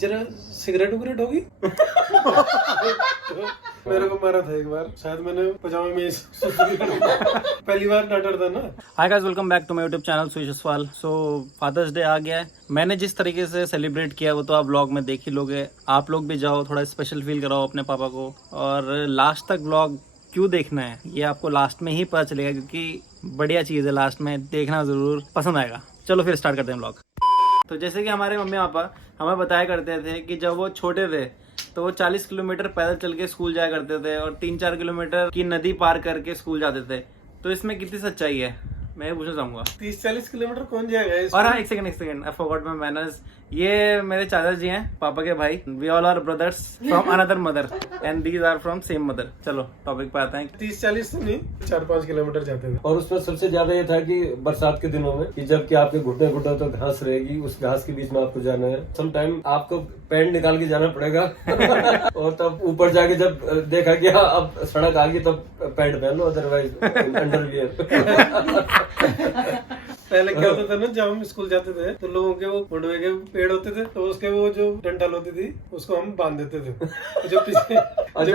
जरा सिगरेट उगरेट होगी। मेरे को मारा था एक बार, शायद मैंने पजामे में पहली बार डांटा था ना। Hi guys, welcome back to my YouTube channel Suyash Jaswal. So Father's Day आ गया है। मैंने जिस तरीके से सेलिब्रेट किया वो तो आप व्लॉग में देख ही लोगे। आप लोग भी जाओ, थोड़ा स्पेशल फील कराओ अपने पापा को। और लास्ट तक व्लॉग क्यों देखना है ये आपको लास्ट में ही पता चलेगा, क्योंकि बढ़िया चीज़ है, लास्ट में देखना ज़रूर, पसंद आएगा। चलो फिर स्टार्ट करते हैं व्लॉग। तो जैसे कि हमारे मम्मी पापा हमें बताया करते थे कि जब वो छोटे थे तो वो 40 किलोमीटर पैदल चल के स्कूल जाया करते थे और 3-4 किलोमीटर की नदी पार करके स्कूल जाते थे। तो इसमें कितनी सच्चाई है मैं पूछना चाहूंगा। 30-40 किलोमीटर कौन जाएगा? और हाँ, एक second, I forgot my manners. ये मेरे चाचा जी हैं, पापा के भाई। We all are brothers from another mother and these are from same mother. चलो टॉपिक पे आते हैं। 30-40 तो नहीं, 4-5 किलोमीटर जाते थे। और उसमें सबसे ज्यादा ये था कि बरसात के दिनों में कि जबकि आपके घुटने घुटने तो घास रहेगी, उस घास के बीच में आपको जाना है। सम टाइम आपको पैंट निकाल के जाना पड़ेगा और तब ऊपर जाके जब देखा कि हाँ अब सड़क आ गई तब पैंट पहन लो, अदरवाइज अंडरवियर। पहले क्या होता था ना, जब हम स्कूल जाते थे तो लोगों के वो मंडवे के पेड़ होते थे, तो उसके वो जो डंठल होती थी उसको हम बांध देते थे। जो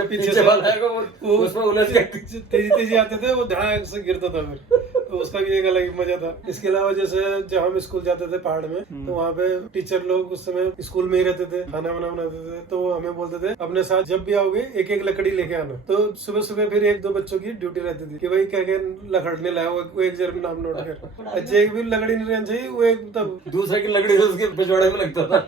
पीछे वाला है वो उसमें उलझ के तेजी आते थे, वो धड़ाक से गिरता था फिर। तो उसका भी एक अलग ही मजा था। इसके अलावा जैसे जब हम स्कूल जाते थे पहाड़ में, तो वहाँ पे टीचर लोग उस समय स्कूल में ही रहते थे, खाना वाना बनाते थे। तो वो हमें बोलते थे अपने साथ जब भी आओगे एक एक लकड़ी लेके आना। तो सुबह सुबह फिर 1-2 बच्चों की ड्यूटी रहती थी कि भाई क्या क्या लकड़ने लाया, वो एक जर नाम नोट कर। अच्छा, एक भी लकड़ी नहीं रहनी चाहिए, वो एक तब दूसरे की लकड़ी से उसके पिछवाड़े में लगता था।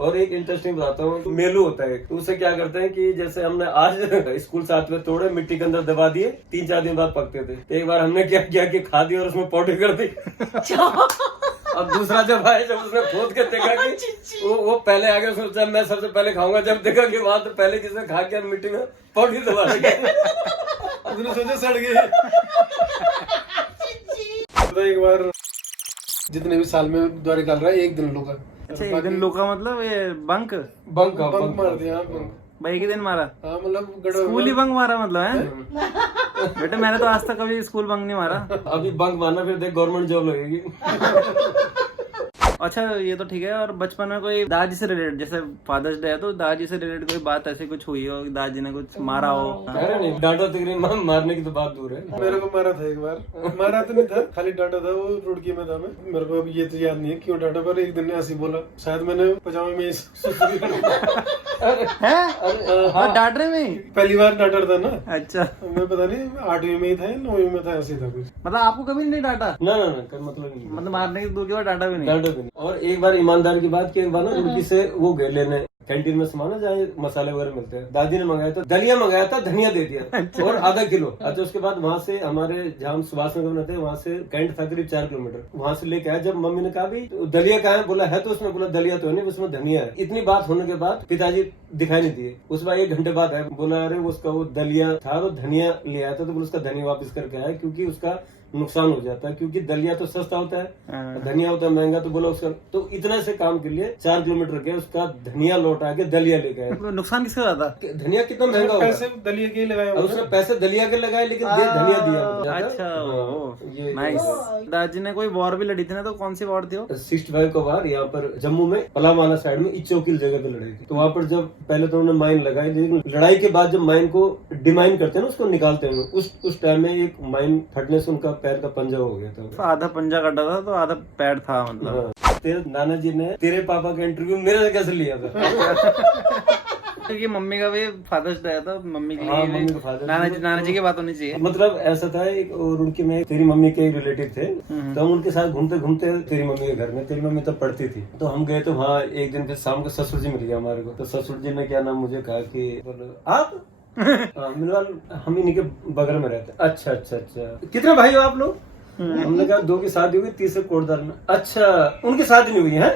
और एक इंटरेस्टिंग बताता हूँ, मेलू होता है। तो उसे क्या करते हैं कि जैसे हमने आज स्कूल साथ में तोड़े, मिट्टी के अंदर दबा दिए, 3-4 दिन बाद पकते थे। तो एक बार हमने क्या किया कि खा दिया और उसमें पाउडर कर दी। अब दूसरा जब आया, जब उसने खोद के देखा कि वो पहले आगे सोचा मैं सबसे पहले खाऊंगा, जब देखा कि वहां तो पहले किसने खा के मिट्टी में पाउडर दबा दिया, उसने सोचा सड़ गए। तो एक बार जितने भी साल में द्वारे निकाल रहा है, एक दिन लुका। अच्छा, एक दिन लोका मतलब ये बंक बंक मार दिया। बंक भाई, एक ही दिन मारा? हाँ, मतलब स्कूल ही बंक मारा मतलब है? बेटा मैंने तो आज तक कभी स्कूल बंक नहीं मारा। अभी बंक मारना, फिर देख गवर्नमेंट जॉब लगेगी। अच्छा, ये तो ठीक है। और बचपन में कोई दादाजी से रिलेटेड, जैसे फादर्स डे है तो दादाजी से रिलेटेड कोई बात ऐसी कुछ हुई हो, दादाजी ने कुछ मारा हो? अरे नहीं, डांटा तकरीर मारने की तो बात दूर है। मेरे को मारा था एक बार। मारा तो नहीं था, खाली डांटा था। वो रुड़की में था मैं। मेरे को अब ये तो याद नहीं है क्यों डांटा, पर एक दिन ने ऐसी बोला, शायद मैंने पजामे में डांट रहे में पहली बार डांटा था ना। अच्छा, मैं पता नहीं 8वीं में ही था, 9वीं में था, ऐसे था कुछ। मतलब आपको कभी नहीं डांटा? ना मतलब नहीं, मतलब मारने की दूर की बात, डांटा भी नहीं? डांटा भी नहीं। और एक बार ईमानदारी की बात की, एक बार ना रुड़की से वो गए लेने कैंटीन में सामान, जहाँ मसाले वगैरह मिलते हैं। दादी ने मंगाया था दलिया, मंगाया था धनिया दे दिया और आधा किलो। अच्छा, उसके बाद वहाँ से हमारे जहाँ हम सुभाष नगर में थे, वहाँ से कैंट था करीब 4 किलोमीटर। वहाँ से लेके आया। जब मम्मी ने कहा भी तो दलिया कहाँ है, बोला है तो उसने बोला दलिया तो है नहीं, उसमें धनिया है। इतनी बात होने के बाद पिताजी दिखाई नहीं दिए। उस बार 1 घंटे बाद आया, बोला अरे उसका वो दलिया था, वो धनिया ले आया था। तो बोला उसका धनिया वापस करके आया, क्योंकि उसका नुकसान हो जाता है, क्योंकि दलिया तो सस्ता होता है, धनिया होता है महंगा। तो बोला उसका, तो इतना से काम के लिए 4 किलोमीटर गए, उसका धनिया लौटा के दलिया लेके आए। नुकसान किसका ज्यादा? धनिया कितना महंगा होगा, पैसे दलिया के लगाया, उसने पैसे दलिया के लगाए, लेकिन धनिया दिया। अच्छा, ये नाइस। दादाजी ने कोई वॉर भी लड़ी थी ना, तो कौन सी वॉर थी वो? 65 का वार यहाँ पर जम्मू में पलावाना साइड में इचोकिल जगह पे लड़ाई थी। तो वहाँ पर जब पहले तो उन्होंने माइन लगाई, लेकिन लड़ाई के बाद जब माइन को डिमाइन करते हैं ना, उसको निकालते हैं, उस टाइम में एक माइन फटने से उनका पैर का पंजा हो गया था। आधा पंजा कटा था तो आधा पैर था मतलब। तेरे नाना जी ने तेरे पापा का इंटरव्यू मेरे से कैसे लिया था? क्योंकि मम्मी का भी फादर्स डे था, मम्मी के हाँ, लिए मम्मी का फादर, नाना जी की बात होनी चाहिए। मतलब ऐसा था, एक रुड़की में तेरी मम्मी के रिलेटिव थे, तो हम उनके साथ घूमते घूमते तेरी मम्मी के घर में, तेरी मम्मी तब पढ़ती थी, तो हम गए। तो वहाँ एक दिन फिर शाम को ससुर जी मिल गया हमारे को। तो ससुर जी ने क्या नाम मुझे कहा कि आप मिलवाल, हम इन्हीं के बगल में रहते। अच्छा, कितने भाई हो आप लोग? हमने कहा 2 की शादी हुई, 3 कोटदार में। अच्छा, उनकी शादी नहीं हुई है?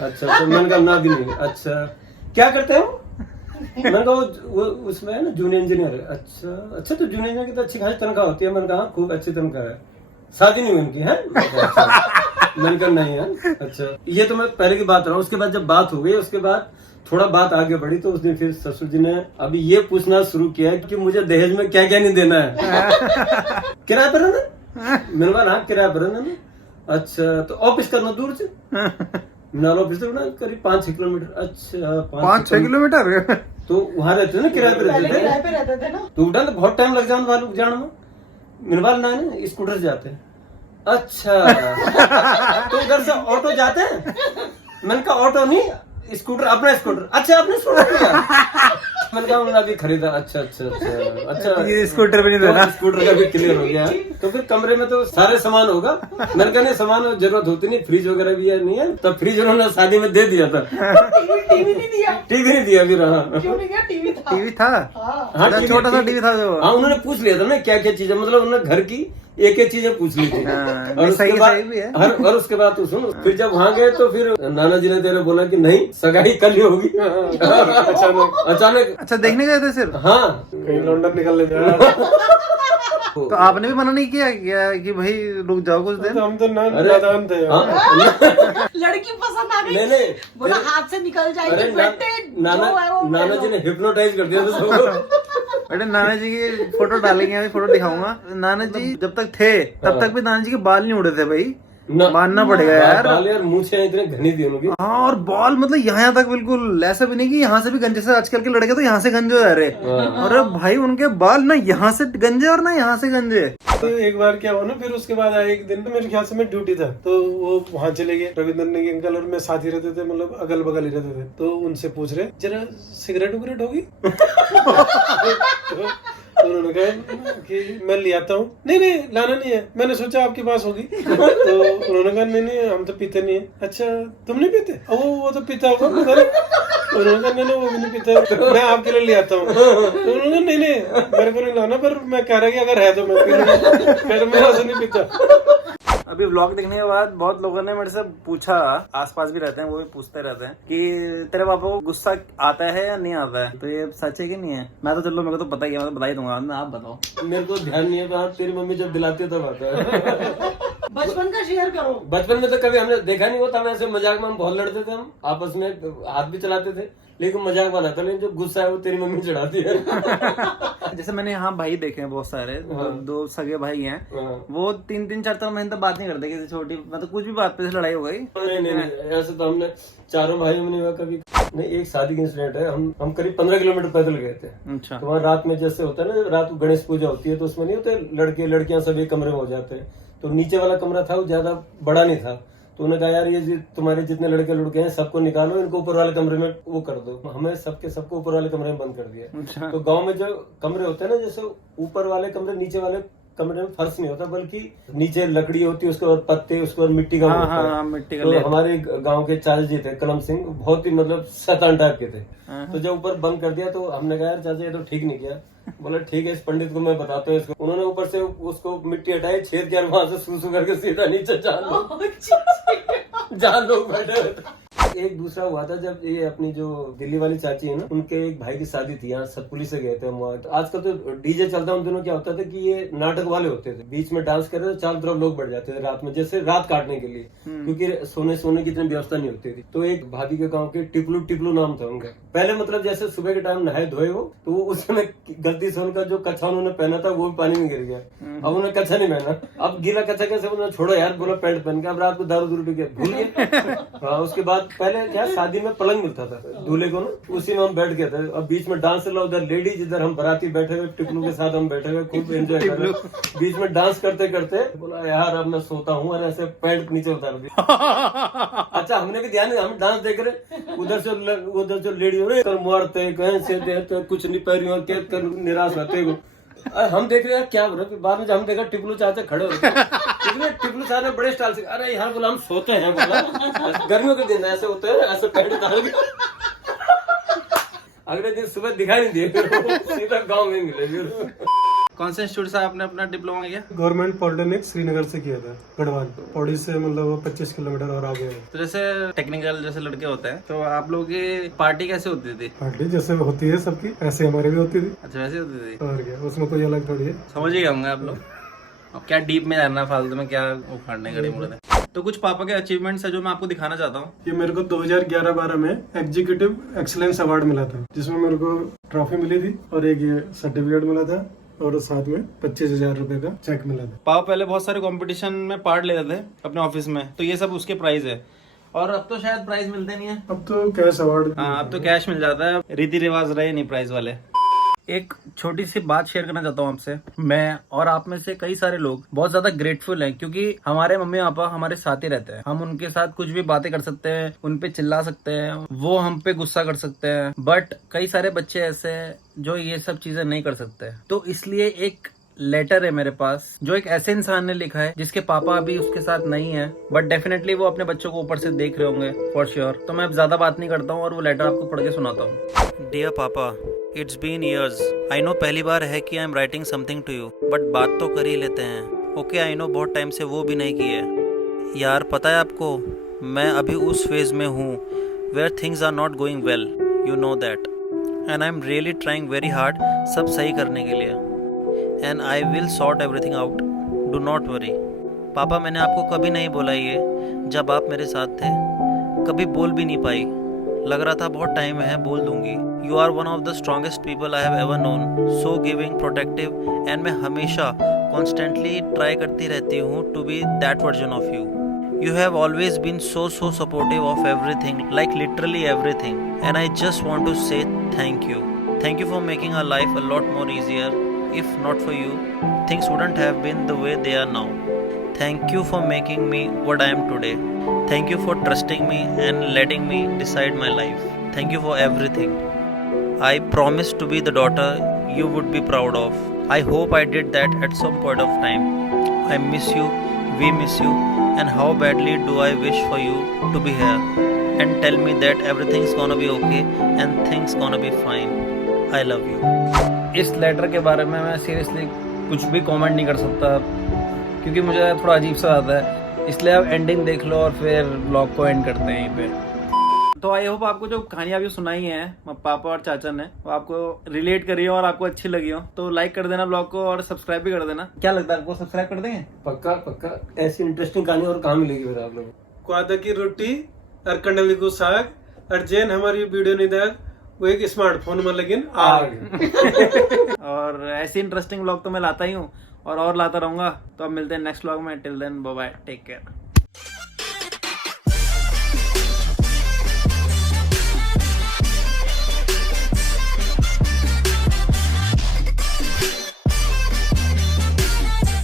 अच्छा, तो मैंने कहा ना भी नहीं। अच्छा, क्या करते हो? मैंने कहा वो उसमें है ना जूनियर इंजीनियर है। अच्छा, तो जूनियर इंजीनियर की तो अच्छी खासी तनख्वाह होती है। मैंने कहा खूब अच्छी तनख्वाह है। शादी नहीं हुई उनकी है? मैंने कहा नहीं है। अच्छा, ये तो मैं पहले की बात रहा हूँ। उसके बाद जब बात हो गई, उसके बाद थोड़ा बात आगे बढ़ी, तो उस दिन फिर ससुर जी ने अभी ये पूछना शुरू किया कि मुझे दहेज में क्या क्या नहीं देना है। किराए पर है ना? मैंने कहा हाँ किराए पर है ना। अच्छा, तो ऑफिस करना दूर से? मिलान ऑफिस से ना करीब 5-6 किलोमीटर। अच्छा 5-6 किलोमीटर। तो वहाँ रहते ना, किराए पे पहले रहते किराए थे पे रहते थे ना। तो उठा तो बहुत टाइम लग जाने वाले जाने में। मिलवाल ना है, स्कूटर से जाते हैं। अच्छा तो उधर से ऑटो जाते हैं। मैंने कहा ऑटो नहीं, स्कूटर, अपना स्कूटर। अच्छा अपने स्कूटर मैंने कहा उन्होंने अभी खरीदा। अच्छा अच्छा अच्छा अच्छा, ये स्कूटर भी नहीं देना। तो स्कूटर का भी क्लियर हो गया। तो फिर कमरे में तो सारे सामान होगा। मैंने कहा नहीं, सामान जरूरत होती नहीं, फ्रिज वगैरह भी है नहीं है। तब फ्रिज उन्होंने शादी में दे दिया था। टीवी नहीं दिया। टीवी नहीं दिया फिर। हाँ क्यों नहीं दिया? टीवी था। टीवी था, हाँ। हाँ, छोटा सा टीवी था जो। हाँ उन्होंने पूछ लिया था ना क्या क्या चीजें, मतलब उन्होंने घर की एक एक चीजें पूछ ली थी। हाँ, और उसके सही बाद भी है। और उसके बाद तो सुन, फिर जब वहाँ गए तो फिर नाना जी ने तेरे बोला कि नहीं सगाई कल ही होगी। अचानक अचानक। अच्छा देखने गए थे सिर्फ? हाँ कहीं लंदन निकलने जा रहा तो आपने भी मना नहीं किया क्या कि भाई रुक जाओ कुछ दिन? तो हम तो अरे, नादान थे यार। हाँ, लड़की पसंद आ गई। मैंने बोला हाथ से निकल अरे जाएगी बेटे, जो है वो नाना ले जी लो। ने हिप्नोटाइज कर दिया था सबको। बेटे नाना जी की फोटो डालेंगे, अभी फोटो दिखाऊंगा। नाना जी जब तक थे तब तक भी नाना जी के बाल नहीं उड़े थे भाई, ना- मानना पड़ेगा यार। बाल यार मूछें इतने घनी थी उनकी। हाँ, और बाल मतलब यहाँ तक बिल्कुल ऐसा भी नहीं कि यहाँ से भी गंजे, से आजकल के लड़के तो यहाँ से गंजे हो जा रहे। अरे भाई उनके बाल ना यहाँ से गंजे और ना यहाँ से गंजे। तो एक बार क्या हुआ ना, फिर उसके बाद आया एक दिन, तो मेरे ख्याल से मैं ड्यूटी था, तो वो वहाँ चले गए। रविंद्र ने अंकल और मैं साथ ही रहते थे, मतलब अगल बगल ही रहते थे। तो उनसे पूछ रहे जरा सिगरेट उगरेट होगी? तो उन्होंने कहा कि मैं ले आता हूँ। नहीं नहीं लाना नहीं है, मैंने सोचा आपके पास होगी। तो उन्होंने कहा नहीं नहीं हम तो पीते नहीं है। अच्छा तुम नहीं पीते? वो तो पीता होगा। तो उन्होंने कहा नहीं वो भी नहीं पीता, मैं आपके लिए ले आता हूँ। तो उन्होंने कहा नहीं नहीं मेरे को नहीं लाना, पर मैं कह रहा कि अगर है तो मैं पी लूंगा, मैं मेरा से नहीं पीता। अभी व्लॉग देखने के बाद बहुत लोगों ने मेरे से पूछा, आसपास भी रहते हैं, वो भी पूछते रहते हैं कि तेरे पापा को गुस्सा आता है या नहीं आता है। तो ये सच है कि नहीं है? मैं तो चलो मेरे को तो पता ही है, मैं तो बता ही दूंगा, आप बताओ। मेरे को ध्यान नहीं है, पर तेरी मम्मी जब दिलाती है तब आता है। बचपन का शेयर करो। बचपन में तो कभी हमने देखा नहीं होता, वैसे मजाक में हम बहुत लड़ते थे, हम आपस में हाथ भी चलाते थे, लेकिन मजाक बनाता। लेकिन जो गुस्सा है वो तेरी मम्मी चढ़ाती है। जैसे मैंने यहाँ भाई देखे हैं बहुत सारे, दो सगे भाई हैं, हाँ। वो 3-4 महीने तक बात नहीं करते किसी छोटी, मतलब कुछ भी बात पे से लड़ाई हो गई। नहीं ऐसे तो हमने चारों भाइयों में नहीं हुआ कभी। नहीं, एक शादी का इंसिडेंट है। हम करीब 15 किलोमीटर पैदल गए थे। अच्छा। तो वहाँ रात में जैसे होता है ना, रात को गणेश पूजा होती है, तो उसमें नहीं होते लड़के लड़कियां सब एक कमरे में हो जाते हैं। तो नीचे वाला कमरा था वो ज्यादा बड़ा नहीं था, तो उन्होंने कहा यार ये तुम्हारे जितने लड़के लड़के हैं सबको निकालो, इनको ऊपर वाले कमरे में वो कर दो। हमें सबको ऊपर वाले कमरे में बंद कर दिया। अच्छा। तो गांव में जो कमरे होते हैं ना, जैसे ऊपर वाले कमरे नीचे वाले कमरे में फर्श नहीं होता, बल्कि नीचे लकड़ी होती है, उसके बाद पत्ते, उसके बाद मिट्टी का हाँ, होता है। हाँ, मिट्टी का तो लेप। हमारे गांव के चाचा जी थे कलम सिंह, बहुत ही मतलब शैतान टाइप के थे। हाँ। तो जब ऊपर बंद कर दिया तो हमने कहा यार चाचा ये तो ठीक नहीं किया। बोला ठीक है, इस पंडित को मैं बताता हूँ इसको। उन्होंने ऊपर से उसको मिट्टी हटाई, छेद किया, वहां से सूसू करके सीधा नीचे जहाँ लोग बैठे हुए थे। एक दूसरा हुआ था जब ये अपनी जो दिल्ली वाली चाची है ना, उनके एक भाई की शादी थी, यहाँ सतपुली से गए थे हम वहाँ। तो आजकल तो डीजे चलता है, उन दिनों क्या होता था कि ये नाटक वाले होते थे, बीच में डांस कर रहे थे, चारों तरफ लोग बैठ जाते थे रात में, जैसे रात काटने के लिए, क्योंकि सोने की इतनी व्यवस्था नहीं होती थी। तो एक भाभी के गाँव के टिपलू नाम था उनका। पहले मतलब जैसे सुबह के टाइम नहाए धोए हो, तो उस समय गलती से उनका जो कच्छा उन्होंने पहना था वो भी पानी में गिर गया। अब उन्होंने कच्छा नहीं पहना, अब गीला कच्छा कैसे, उन्होंने छोड़ो यार, बोला पैंट पहन के। अब रात को दारू पी के भूल गए। हाँ, उसके बाद पहले क्या शादी में पलंग मिलता था दूल्हे को ना, उसी में हम बैठ गए थे। अब बीच में डांस चला, उधर लेडीज, इधर हम बराती बैठे हुए, टिपलू के साथ हम बैठे हुए, खूब एंजॉय कर रहे। बीच में डांस करते करते बोला यार अब मैं सोता हूँ, और ऐसे पैंट नीचे उतार दिया। अच्छा हमने भी ध्यान नहीं, हम डांस देख रहे, उधर से लेडी हो रही मारते तो कुछ नहीं पैरी और क्या कर निराश होते हो। हम देख रहे हैं क्या हो रहा है। बाद में जब हम देखा टिपलू चाचा खड़े हो रहे, टिपलू चाचा ने बड़े स्टाइल से, अरे यार बोला हम सोते हैं, बोला गर्मियों के दिन ऐसे होते हैं, ऐसे पैंट उतार के। अगले दिन सुबह दिखाई नहीं दिए, सीधा गाँव में मिले फिर। कौन से इंस्टीट्यूट से आपने अपना डिप्लोमा किया? गवर्नमेंट पॉलिटेक्निक श्रीनगर से किया था, गढ़वाल। पौड़ी से मतलब 25 किलोमीटर और आगे है। तो जैसे टेक्निकल जैसे लड़के होते हैं, तो आप लोगों की पार्टी कैसे होती थी? पार्टी जैसे होती है सबकी, ऐसे हमारी भी होती थी। अच्छा वैसे होती थी, और क्या, उसमें कोई अलग थोड़ी है। समझ ही होंगे आप लोग। अब क्या डीप में जाना, फालतू में क्या उखाड़ने गड़ी मुड़े। तो कुछ पापा के अचीवमेंट्स है जो मैं आपको दिखाना चाहता हूँ। ये मेरे को 2011-12 में एग्जीक्यूटिव एक्सीलेंस अवार्ड मिला था, जिसमें मेरे को ट्रॉफी मिली थी और एक ये सर्टिफिकेट मिला था, और साथ में 25,000 रुपए का चेक मिला था। पापा पहले बहुत सारे कंपटीशन में पार्ट लेते थे अपने ऑफिस में, तो ये सब उसके प्राइज है। और अब तो शायद प्राइज मिलते नहीं है। अब तो कैश अवार्ड। हाँ, अब तो कैश मिल जाता है, रीति रिवाज रहे नहीं प्राइज वाले। एक छोटी सी बात शेयर करना चाहता हूँ आपसे। मैं और आप में से कई सारे लोग बहुत ज्यादा ग्रेटफुल हैं, क्योंकि हमारे मम्मी पापा हमारे साथ ही रहते हैं। हम उनके साथ कुछ भी बातें कर सकते हैं, उन पे चिल्ला सकते हैं, वो हम पे गुस्सा कर सकते हैं, बट कई सारे बच्चे ऐसे हैं जो ये सब चीजें नहीं कर सकते। तो इसलिए एक लेटर है मेरे पास, जो एक ऐसे इंसान ने लिखा है जिसके पापा अभी उसके साथ नहीं है, बट डेफिनेटली वो अपने बच्चों को ऊपर से देख रहे होंगे फॉर श्योर। तो मैं अब ज्यादा बात नहीं करता हूँ और वो लेटर आपको पढ़ के सुनाता हूँ। Dear papa, it's been years. I know पहली बार है कि I am writing something to you, but बात तो कर ही लेते हैं। ओके, आई नो बहुत टाइम से वो भी नहीं की है। यार पता है आपको, मैं अभी उस फेज में हूँ where things are not going well, you know that, and I am really trying very hard सब सही करने के लिए, and I will sort everything out, do not worry. Papa मैंने आपको कभी नहीं बोला ये जब आप मेरे साथ थे, कभी बोल भी नहीं पाई, लग रहा था बहुत टाइम है बोल दूंगी। You are one of the strongest people I have ever known, so giving, protective, and मैं हमेशा कॉन्स्टेंटली ट्राई करती रहती हूँ to be that version of you. You have always been so supportive of everything, like literally everything, and I just want to say thank you. Thank you for making our life a lot more easier. If not for you, things wouldn't have been the way they are now. Thank you for making me what I am today. Thank you for trusting me and letting me decide my life. Thank you for everything. I promise to be the daughter you would be proud of. I hope I did that at some point of time. I miss you, we miss you, and how badly do I wish for you to be here and tell me that everything's gonna be okay and things gonna be fine. I love you. इस letter के बारे में मैं seriously कुछ भी comment नहीं कर सकता, क्योंकि मुझे थोड़ा अजीब सा आता है, इसलिए आप एंडिंग देख लो और फिर ब्लॉग को एंड करते हैं यहीं पे। तो आई होप आपको जो कहानियां अभी सुनाई हैं पापा और चाचा ने, वो आपको रिलेट करी हो और आपको अच्छी लगी हो, तो लाइक कर देना ब्लॉग को और सब्सक्राइब भी कर देना। क्या लगता है आपको, सब्सक्राइब कर देंगे? पक्का पक्का। ऐसी इंटरेस्टिंग कहानी और कहाँ मिलेगी फिर आप लोगों को? क्वादा की रोटी और कंडली को साग और जैन हमारी वीडियो नहीं देख, वो एक स्मार्टफोन में लेकिन आग। और ऐसी इंटरेस्टिंग ब्लॉग तो मैं लाता ही हूँ और लाता रहूंगा। तो अब मिलते हैं नेक्स्ट ब्लॉग में। Till then bye bye, take care.